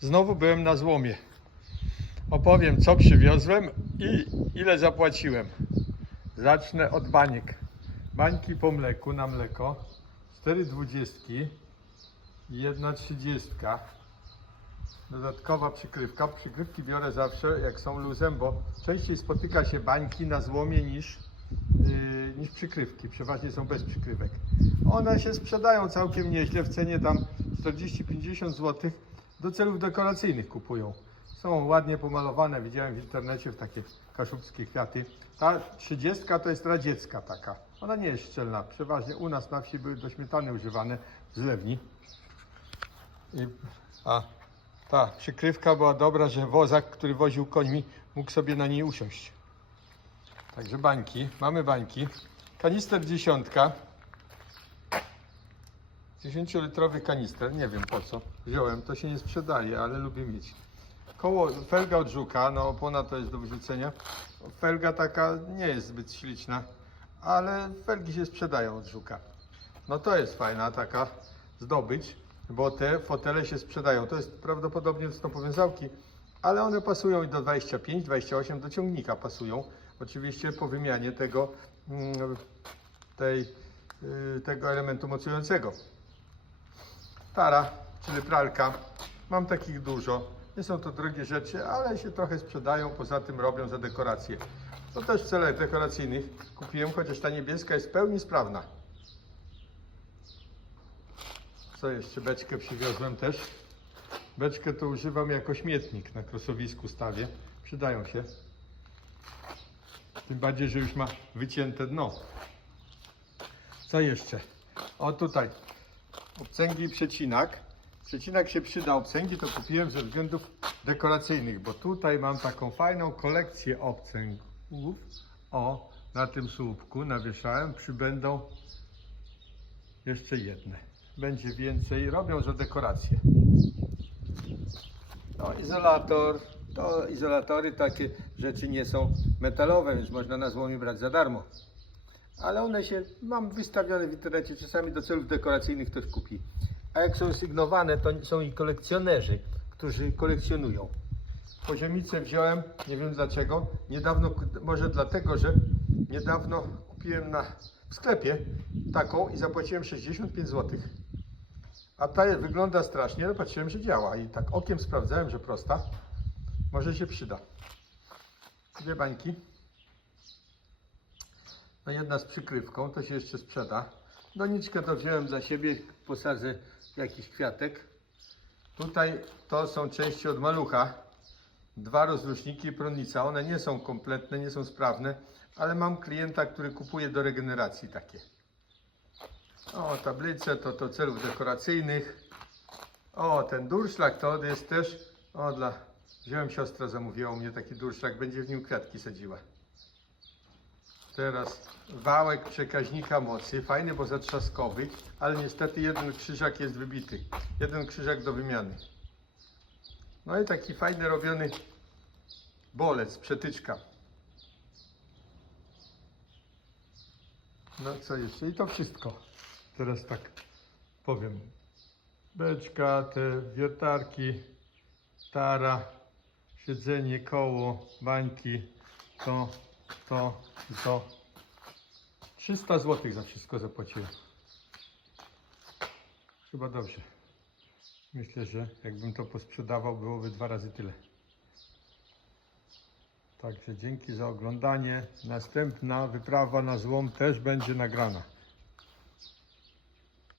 Znowu byłem na złomie. Opowiem, co przywiozłem i ile zapłaciłem. Zacznę od baniek. Bańki po mleku na mleko. 4 dwudziestki i jedna trzydziestka. Dodatkowa przykrywka. Przykrywki biorę zawsze jak są luzem, bo częściej spotyka się bańki na złomie niż, yy, niż przykrywki. Przeważnie są bez przykrywek. One się sprzedają całkiem nieźle w cenie tam 40-50 zł. Do celów dekoracyjnych kupują. Są ładnie pomalowane, widziałem w internecie w takie kaszubskie kwiaty. Ta 30 to jest radziecka taka. Ona nie jest szczelna. Przeważnie u nas na wsi były do śmietany używane z lewni. I, a ta przykrywka była dobra, że wozak, który woził końmi, mógł sobie na niej usiąść. Także bańki, mamy bańki. Kanister dziesiątka. 10-litrowy kanister, nie wiem po co. Wziąłem, to się nie sprzedaje, ale lubię mieć. Koło, felga od żuka, no opona to jest do wyrzucenia. Felga taka nie jest zbyt śliczna, ale felgi się sprzedają od żuka. No to jest fajna taka zdobycz, bo te fotele się sprzedają. To jest prawdopodobnie są powiązałki, ale one pasują i do 25, 28 do ciągnika pasują. Oczywiście po wymianie tego, mm, tej, y, tego elementu mocującego. Tara, czyli pralka. Mam takich dużo. Nie są to drogie rzeczy, ale się trochę sprzedają, poza tym robią za dekoracje. To też w celach dekoracyjnych kupiłem, chociaż ta niebieska jest w pełni sprawna. Co jeszcze? Beczkę przywiozłem też. Beczkę to używam jako śmietnik na krosowisku stawię. Przydają się. Tym bardziej, że już ma wycięte dno. Co jeszcze? O tutaj. Obcęgi i przecinak. Przecinak się przyda obcęgi, to kupiłem ze względów dekoracyjnych, bo tutaj mam taką fajną kolekcję obcęgów. O, na tym słupku nawieszałem, przybędą jeszcze jedne. Będzie więcej, robią za dekorację. No, izolator. To izolatory, takie rzeczy nie są metalowe, więc można na złomie brać za darmo. Ale one się, mam wystawione w internecie, czasami do celów dekoracyjnych ktoś kupi. A jak są sygnowane, to są i kolekcjonerzy, którzy kolekcjonują. Poziomicę wziąłem, nie wiem dlaczego, niedawno, może dlatego, że niedawno kupiłem na, w sklepie taką i zapłaciłem 65 zł. A ta wygląda strasznie, ale patrzyłem, że działa i tak okiem sprawdzałem, że prosta. Może się przyda. Dwie bańki. No jedna z przykrywką, to się jeszcze sprzeda. Doniczkę to wziąłem dla siebie, posadzę jakiś kwiatek. Tutaj to są części od malucha. Dwa rozruszniki i prądnica. One nie są kompletne, nie są sprawne, ale mam klienta, który kupuje do regeneracji takie. O, tablice to do celów dekoracyjnych. O, ten durszlak to jest też, o dla, wziąłem siostra, zamówiła u mnie taki durszlak, będzie w nim kwiatki sadziła. Teraz wałek przekaźnika mocy, fajny, bo zatrzaskowy, ale niestety jeden krzyżak jest wybity. Jeden krzyżak do wymiany. No i taki fajny robiony bolec, przetyczka. No co jeszcze? I to wszystko. Teraz tak powiem. Beczka, te wiertarki, tara, siedzenie, koło, bańki, to, to to. 300 zł za wszystko zapłaciłem. Chyba dobrze. Myślę, że jakbym to posprzedawał, byłoby dwa razy tyle. Także dzięki za oglądanie. Następna wyprawa na złom też będzie nagrana.